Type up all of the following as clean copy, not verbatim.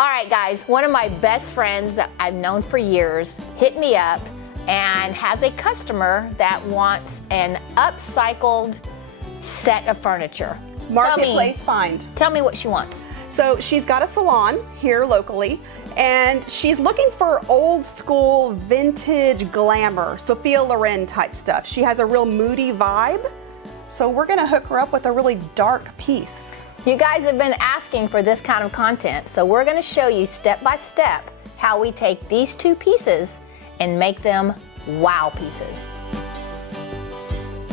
All right, guys, one of my best friends that I've known for years hit me up and has a customer that wants an upcycled set of furniture. Marketplace find. Tell me what she wants. So she's got a salon here locally, and she's looking for old school vintage glamour, Sophia Loren type stuff. She has a real moody vibe, so we're gonna hook her up with a really dark piece. You guys have been asking for this kind of content, so we're gonna show you step by step how we take these two pieces and make them wow pieces.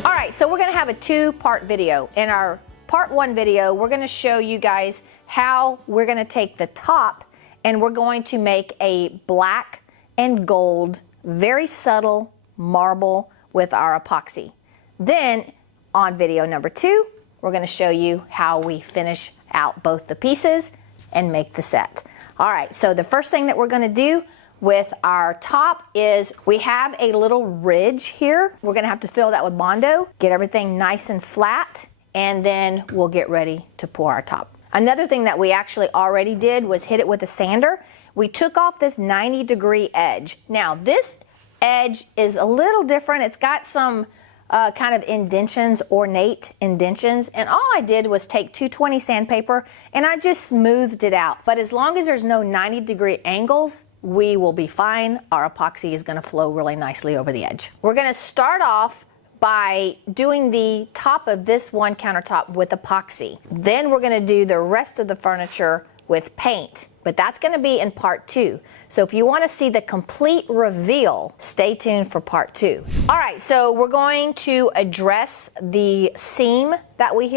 All right, so we're gonna have a two-part video. In our part one video, we're gonna show you guys how we're gonna take the top and we're going to make a black and gold, very subtle marble with our epoxy. Then on video number two, we're gonna show you how we finish out both the pieces and make the set. All right, so the first thing that we're gonna do with our top is we have a little ridge here. We're gonna have to fill that with bondo, get everything nice and flat, and then we'll get ready to pour our top. Another thing that we actually already did was hit it with a sander. We took off this 90-degree edge. Now this edge is a little different. It's got some kind of indentions, ornate indentions, and all I did was take 220 sandpaper and I just smoothed it out. But as long as there's no 90-degree angles, we will be fine. Our epoxy is gonna flow really nicely over the edge. We're gonna start off by doing the top of this one countertop with epoxy. Then we're gonna do the rest of the furniture with paint, but that's gonna be in part two. So if you wanna see the complete reveal, stay tuned for part two. All right, so we're going to address the seam that we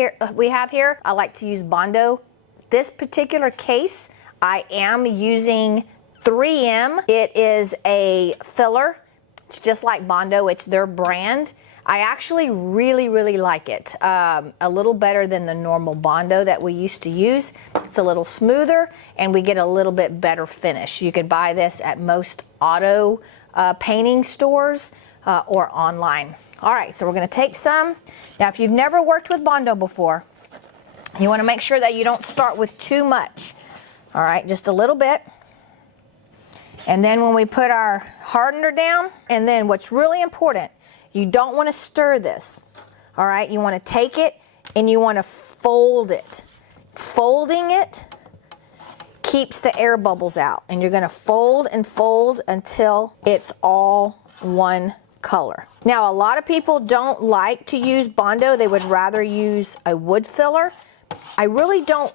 have here. I like to use bondo. This particular case, I am using 3M. It is a filler. It's just like bondo, it's their brand. I actually really like it. A little better than the normal bondo that we used to use. It's a little smoother and we get a little bit better finish. You could buy this at most auto painting stores or online. All right, so we're gonna take some. Now if you've never worked with bondo before, you wanna make sure that you don't start with too much. All right, just a little bit. And then when we put our hardener down, and then what's really important, you don't want to stir this, all right? You want to take it and you want to fold it. Folding it keeps the air bubbles out, and you're going to fold and fold until it's all one color. Now, a lot of people don't like to use bondo. They would rather use a wood filler. I really don't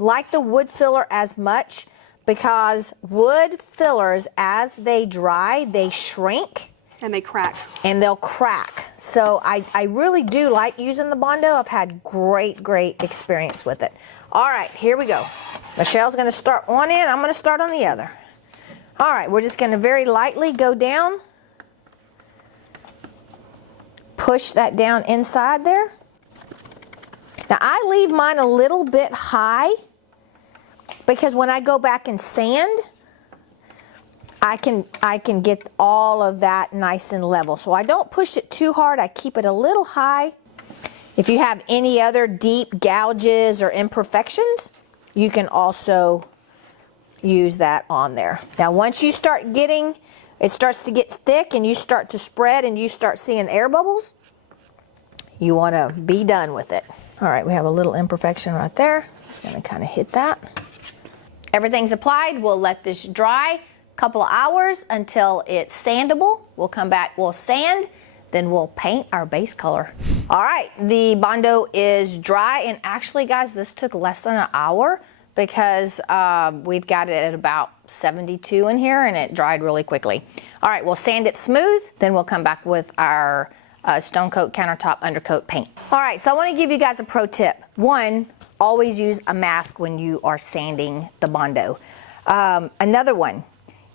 like the wood filler as much because wood fillers, as they dry, they shrink. And they crack. And they'll crack. So I really do like using the bondo. I've had great experience with it. All right, here we go. Michelle's gonna start one end, I'm gonna start on the other. All right, we're just gonna very lightly go down. Push that down inside there. Now I leave mine a little bit high because when I go back and sand, I can get all of that nice and level. So I don't push it too hard, I keep it a little high. If you have any other deep gouges or imperfections, you can also use that on there. Now once you start getting, it starts to get thick and you start to spread and you start seeing air bubbles, you wanna be done with it. All right, we have a little imperfection right there. Just gonna kind of hit that. Everything's applied, we'll let this dry couple of hours until it's sandable. We'll come back, we'll sand, then we'll paint our base color. All right, the bondo is dry, and actually guys, this took less than an hour because we've got it at about 72 in here and it dried really quickly. All right, we'll sand it smooth, then we'll come back with our Stone Coat Countertop Undercoat paint. All right, so I wanna give you guys a pro tip. One, always use a mask when you are sanding the bondo. Another one,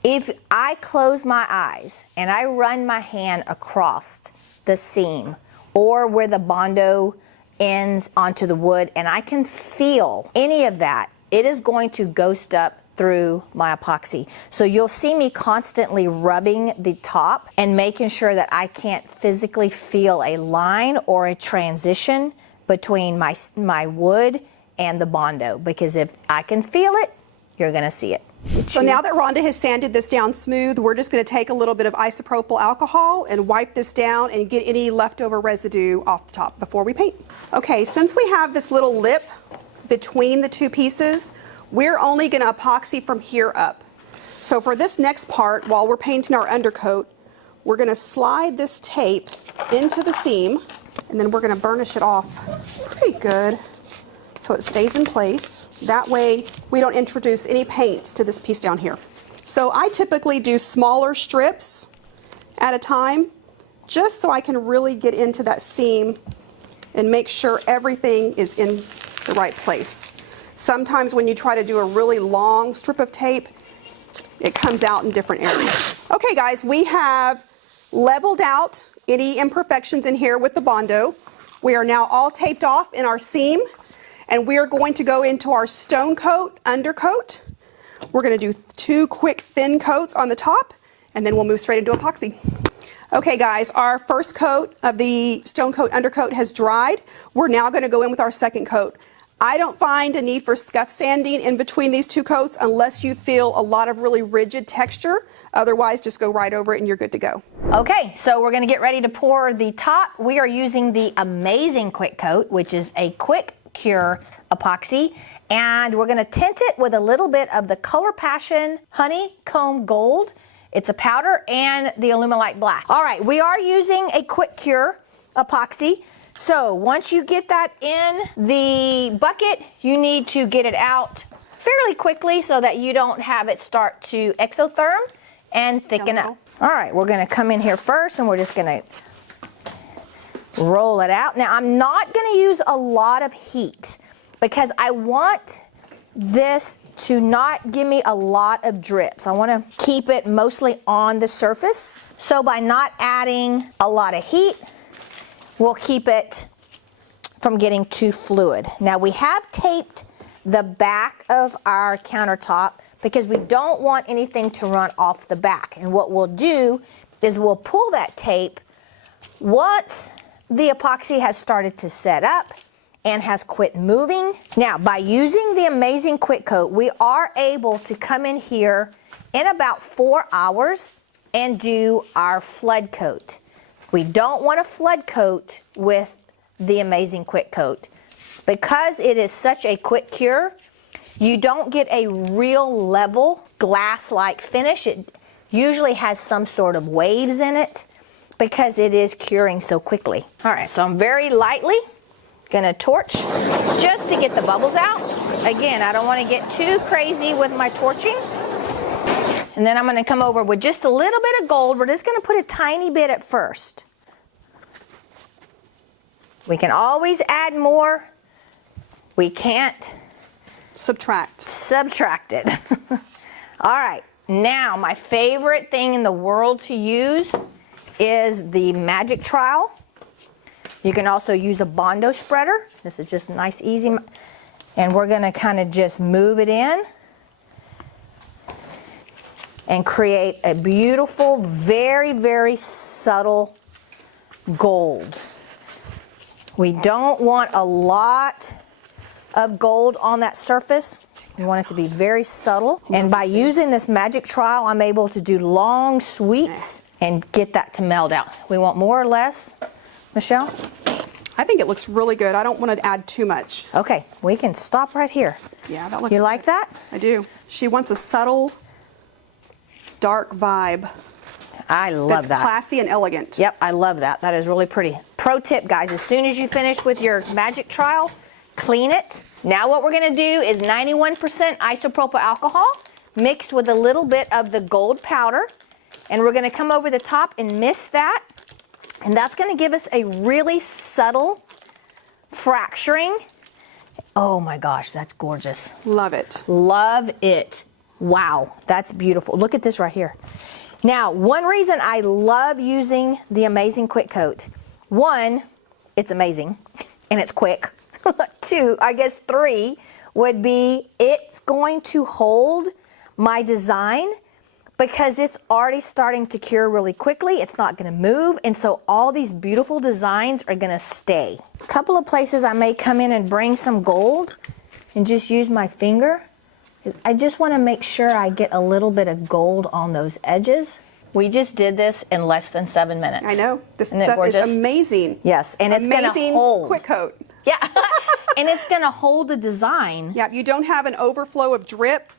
if I close my eyes and I run my hand across the seam or where the bondo ends onto the wood and I can feel any of that, it is going to ghost up through my epoxy. So you'll see me constantly rubbing the top and making sure that I can't physically feel a line or a transition between my wood and the bondo, because if I can feel it, you're gonna see it. So now that Rhonda has sanded this down smooth, we're just going to take a little bit of isopropyl alcohol and wipe this down and get any leftover residue off the top before we paint. Okay, since we have this little lip between the two pieces, we're only going to epoxy from here up. So for this next part, while we're painting our undercoat, we're going to slide this tape into the seam, and then we're going to burnish it off pretty good so it stays in place. That way we don't introduce any paint to this piece down here. So I typically do smaller strips at a time, just so I can really get into that seam and make sure everything is in the right place. Sometimes when you try to do a really long strip of tape, it comes out in different areas. Okay guys, we have leveled out any imperfections in here with the Bondo. We are now all taped off in our seam, and we are going to go into our Stone Coat Undercoat. We're going to do 2 quick thin coats on the top, and then we'll move straight into epoxy. Okay guys, our first coat of the Stone Coat Undercoat has dried. We're now going to go in with our second coat. I don't find a need for scuff sanding in between these 2 coats unless you feel a lot of really rigid texture. Otherwise, just go right over it and you're good to go. Okay, so we're going to get ready to pour the top. We are using the Amazing Quick Coat, which is a quick cure epoxy, and we're going to tint it with a little bit of the Color Passion Honeycomb Gold. It's a powder, and the Alumilite Black. All right, we are using a quick cure epoxy. So once you get that in the bucket, you need to get it out fairly quickly so that you don't have it start to exotherm and thicken up. All right, we're going to come in here first, and we're just going to roll it out. Now I'm not going to use a lot of heat because I want this to not give me a lot of drips. I want to keep it mostly on the surface. So by not adding a lot of heat, we'll keep it from getting too fluid. Now we have taped the back of our countertop because we don't want anything to run off the back. And what we'll do is we'll pull that tape once the epoxy has started to set up and has quit moving. Now, by using the Amazing Quick Coat, we are able to come in here in about 4 hours and do our flood coat. We don't want a flood coat with the Amazing Quick Coat. Because it is such a quick cure, you don't get a real level glass-like finish. It usually has some sort of waves in it because it is curing so quickly. All right, so I'm very lightly gonna torch just to get the bubbles out. Again, I don't want to get too crazy with my torching. And then I'm gonna come over with just a little bit of gold. We're just gonna put a tiny bit at first. We can always add more. We can't subtract it. All right, now my favorite thing in the world to use is the magic trowel. You can also use a bondo spreader. This is just nice, easy. And we're gonna kind of just move it in and create a beautiful, very, very subtle gold. We don't want a lot of gold on that surface. We want it to be very subtle. And by using this magic trowel, I'm able to do long sweeps and get that to meld out. We want more or less, Michelle? I think it looks really good. I don't want to add too much. Okay, we can stop right here. Yeah, that looks You like that? I do. She wants a subtle, dark vibe. I love that. That's classy and elegant. Yep, I love that. That is really pretty. Pro tip, guys, as soon as you finish with your magic trowel, clean it. Now what we're gonna do is 91% isopropyl alcohol mixed with a little bit of the gold powder. And we're gonna come over the top and mist that. And that's gonna give us a really subtle fracturing. Oh my gosh, that's gorgeous. Love it. Love it. Wow, that's beautiful. Look at this right here. Now, one reason I love using the Amazing Quick Coat, one, it's amazing and it's quick. 2, I guess 3 would be it's going to hold my design because it's already starting to cure really quickly. It's not going to move, and so all these beautiful designs are going to stay. A couple of places I may come in and bring some gold and just use my finger is I just want to make sure I get a little bit of gold on those edges. We just did this in less than 7 minutes. I know. This Isn't it stuff is gorgeous? amazing. Yes, and it's going to hold. Quick coat. Yeah, and it's going to hold the design. Yeah, you don't have an overflow of drip.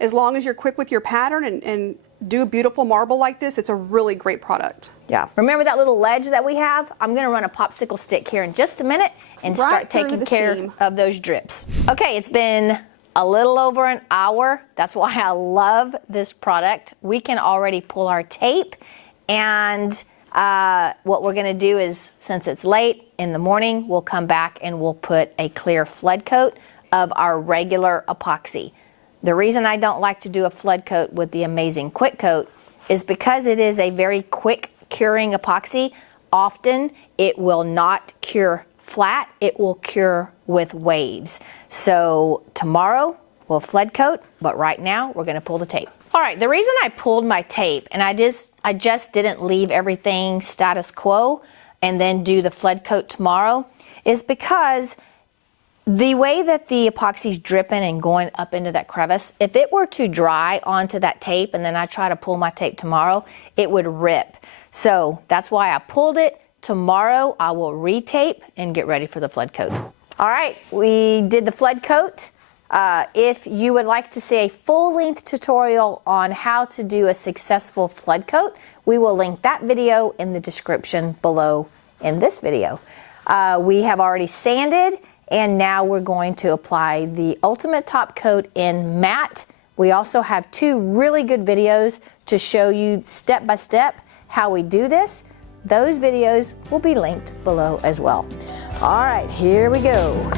As long as you're quick with your pattern and do a beautiful marble like this, it's a really great product. Yeah. Remember that little ledge that we have? I'm going to run a popsicle stick here in just a minute and start taking care of those drips. Okay, it's been a little over an hour. That's why I love this product. We can already pull our tape, and what we're going to do is, since it's late in the morning, we'll come back and we'll put a clear flood coat of our regular epoxy. The reason I don't like to do a flood coat with the amazing quick coat is because it is a very quick curing epoxy. Often it will not cure flat, it will cure with waves. So tomorrow we'll flood coat, but right now we're going to pull the tape. All right, the reason I pulled my tape and I just didn't leave everything status quo and then do the flood coat tomorrow is because the way that the epoxy's dripping and going up into that crevice, if it were to dry onto that tape and then I try to pull my tape tomorrow, it would rip. So that's why I pulled it. Tomorrow I will retape and get ready for the flood coat. All right, we did the flood coat. If you would like to see a full-length tutorial on how to do a successful flood coat, we will link that video in the description below in this video. We have already sanded, and now we're going to apply the ultimate top coat in matte. We also have 2 really good videos to show you step by step how we do this. Those videos will be linked below as well. All right, here we go.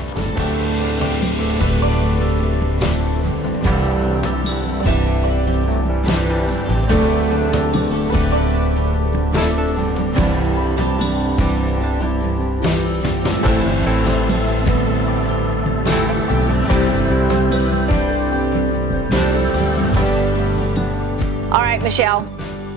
Michelle,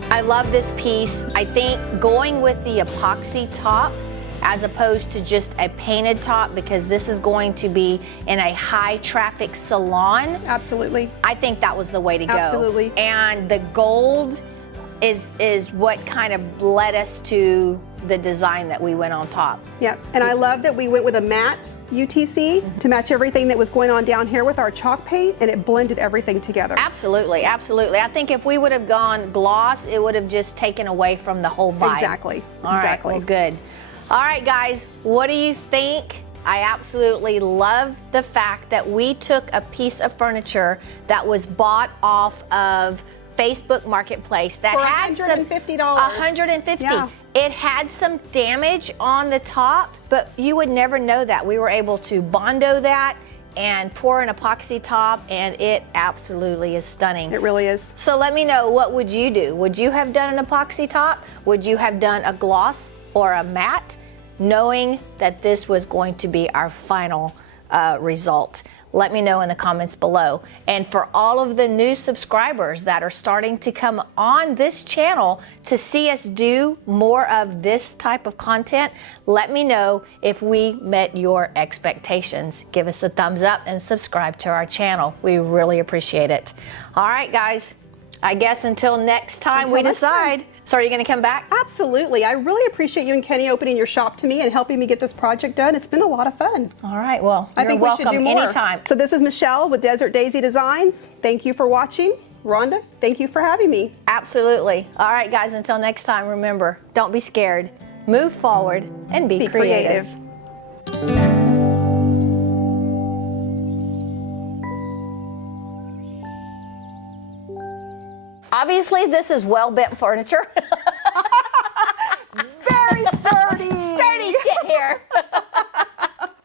I love this piece. I think going with the epoxy top as opposed to just a painted top, because this is going to be in a high traffic salon. Absolutely. I think that was the way to go. Absolutely. And the gold is what kind of led us to the design that we went on top. Yeah, and I love that we went with a matte UTC to match everything that was going on down here with our chalk paint, and it blended everything together. Absolutely, absolutely. I think if we would have gone gloss, it would have just taken away from the whole vibe. Exactly. All right, well, good. All right, guys, what do you think? I absolutely love the fact that we took a piece of furniture that was bought off of Facebook Marketplace that for had $150. $150. Yeah. It had some damage on the top, but you would never know that. We were able to bondo that and pour an epoxy top, and it absolutely is stunning. It really is. So let me know, what would you do? Would you have done an epoxy top? Would you have done a gloss or a matte, knowing that this was going to be our final result? Let me know in the comments below. And for all of the new subscribers that are starting to come on this channel to see us do more of this type of content, let me know if we met your expectations. Give us a thumbs up and subscribe to our channel. We really appreciate it. All right, guys, I guess until next time we decide. So are you going to come back? Absolutely. I really appreciate you and Kenny opening your shop to me and helping me get this project done. It's been a lot of fun. All right. Well, I think we should do more anytime. So this is Michelle with Desert Daisy Designs. Thank you for watching. Rhonda, thank you for having me. Absolutely. All right, guys, until next time, remember, don't be scared. Move forward and be creative. Obviously, this is well-bent furniture. Very sturdy. Sturdy shit here.